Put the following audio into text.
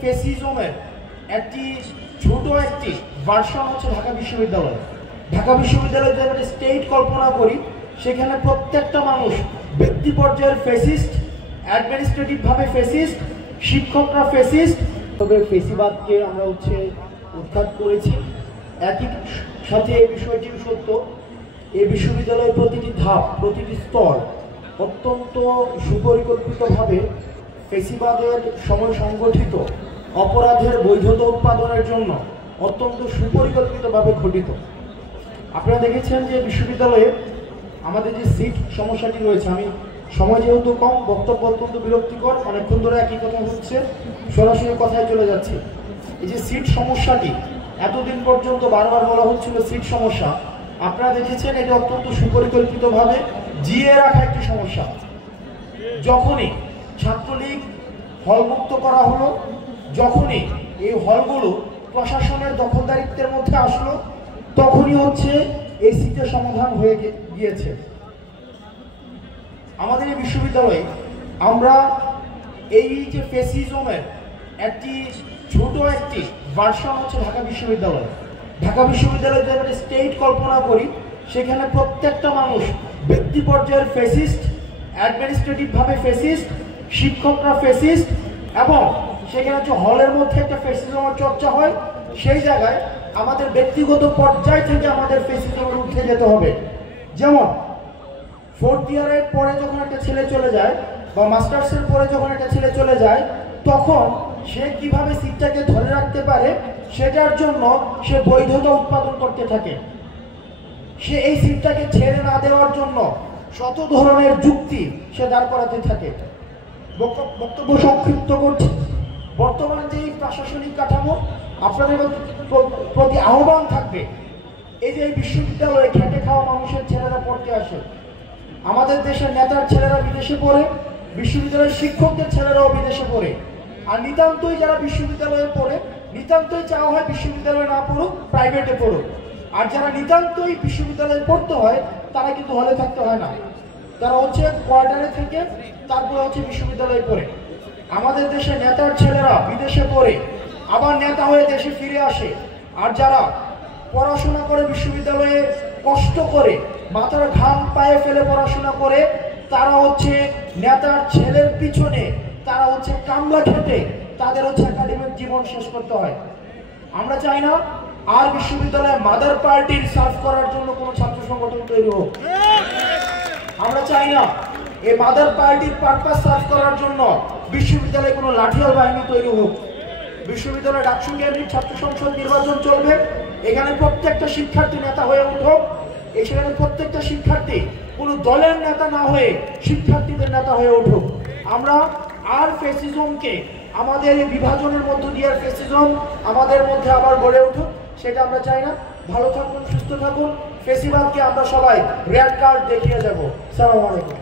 ফেসিজমের একটি ছোট একটি ভার্সন হচ্ছে ঢাকা বিশ্ববিদ্যালয়। ঢাকা বিশ্ববিদ্যালয়ে যদি আমরা স্টেট কল্পনা করি, সেখানে প্রত্যেকটা মানুষ ব্যক্তি পর্যায়ের ফেসিস্ট, অ্যাডমিনিস্ট্রেটিভভাবে ফেসিস্ট, শিক্ষকরা ফেসিস্ট। তবে ফেসিবাদকে আমরা উৎখাত করেছি। একই সাথে এই বিষয়টি সত্য, এই বিশ্ববিদ্যালয়ের প্রতিটি ধাপ, প্রতিটি স্তর অত্যন্ত সুপরিকল্পিতভাবে ফেসিবাদের সময় সংগঠিত অপরাধের বৈধতা উৎপাদনের জন্য অত্যন্ত সুপরিকল্পিতভাবে ঘটিত। আপনারা দেখেছেন যে বিশ্ববিদ্যালয়ে আমাদের যে সিট সমস্যাটি রয়েছে, আমি সময় যেহেতু কম, বক্তব্য অত্যন্ত বিরক্তিকর, অনেকক্ষণ ধরে একই কথা হচ্ছে, সরাসরি কথায় চলে যাচ্ছে। এই যে সিট সমস্যাটি এতদিন পর্যন্ত বারবার বলা হচ্ছিল সিট সমস্যা, আপনারা দেখেছেন এটা অত্যন্ত সুপরিকল্পিতভাবে জিয়ে রাখা একটি সমস্যা। যখনই ছাত্রলীগ হলমুক্ত করা হলো, যখনই এই হলগুলো প্রশাসনের দখলদারিত্বের মধ্যে আসলো, তখনই এই সিটের সমাধান হয়ে গিয়েছে। আমাদের এই বিশ্ববিদ্যালয়ে আমরা এই যে ফেসিজমের একটি ছোট একটি ভার্সন হচ্ছে ঢাকা বিশ্ববিদ্যালয়। ঢাকা বিশ্ববিদ্যালয়ে যদি আমরা স্টেট কল্পনা করি, সেখানে প্রত্যেকটা মানুষ ব্যক্তি পর্যায়ের ফেসিস্ট, অ্যাডমিনিস্ট্রেটিভভাবে ফেসিস্ট, শিক্ষকরা ফেসিস্ট, এবং সেখানে হলের মধ্যে একটা ফেসিজমের চর্চা হয়। সেই জায়গায় আমাদের ব্যক্তিগত পর্যায় থেকে আমাদের ফেসিজমের উঠে যেতে হবে। যেমন ফোর্থ ইয়ারের পরে যখন একটা ছেলে চলে যায়, বা মাস্টার্সের পরে যখন একটা ছেলে চলে যায়, তখন সে কিভাবে সিটটাকে ধরে রাখতে পারে সেটার জন্য সে বৈধতা উৎপাদন করতে থাকে। সে এই সিটটাকে ছেড়ে না দেওয়ার জন্য শত ধরনের যুক্তি সে দাঁড় করাতে থাকে। বক্তব্য সংক্ষিপ্ত করছি। বর্তমান যে প্রশাসনিক কাঠামো, আপনাদের প্রতি আহ্বান থাকবে, এই যে এই বিশ্ববিদ্যালয়ে খেটে খাওয়া মানুষের ছেলেরা পড়তে আসে, আমাদের দেশের নেতার ছেলেরা বিদেশে পড়ে, বিশ্ববিদ্যালয়ের শিক্ষকদের ছেলেরাও বিদেশে পড়ে। আর নিতান্তই যারা বিশ্ববিদ্যালয়ে পড়ে, নিতান্তই চাওয়া হয় বিশ্ববিদ্যালয়ে না পড়ুক, প্রাইভেটে পড়ুক। আর যারা নিতান্তই বিশ্ববিদ্যালয়ে পড়তে হয়, তারা কিন্তু হলে থাকতে হয় না, তারা কোয়ার্টারে থেকে তারপরে বিশ্ববিদ্যালয়ে পড়ে। আমাদের দেশে নেতার ছেলেরা বিদেশে পড়ে আবার নেতা হয়ে দেশে ফিরে আসে। আর যারা পড়াশোনা করে বিশ্ববিদ্যালয়ে কষ্ট করে মাথার ঘাম পায়ে ফেলে পড়াশোনা করে, তারা নেতার ছেলের পিছনে তারা কামলা খেটে তাদের একাডেমিক জীবন শেষ করতে হয়। আমরা চাই না আর বিশ্ববিদ্যালয়ে মাদার পার্টির সার্ভ করার জন্য কোনো ছাত্র সংগঠন তৈরি হোক। আমরা চাই না এই মাদার পার্টির পারপাস সার্ভ করার জন্য বিশ্ববিদ্যালয়ে কোনো লাঠিয়াল বাহিনী তৈরি হোক। বিশ্ববিদ্যালয়ে ডাকসু কেন্দ্রিক ছাত্র সংসদ নির্বাচন চলবে, এখানে প্রত্যেকটা শিক্ষার্থী নেতা হয়ে উঠুক। সেখানে প্রত্যেকটা শিক্ষার্থী কোনো দলের নেতা না হয়ে শিক্ষার্থীদের নেতা হয়ে উঠুক। আমরা আর ফেসিজমকে, আমাদের এই বিভাজনের মধ্য দিয়ে ফেসিজম আমাদের মধ্যে আবার গড়ে উঠুক, সেটা আমরা চাই না। ভালো থাকুন, সুস্থ থাকুন। ফেসিবাদকে আমরা সবাই রেড কার্ড দেখিয়ে যাব। আসসালামু আলাইকুম।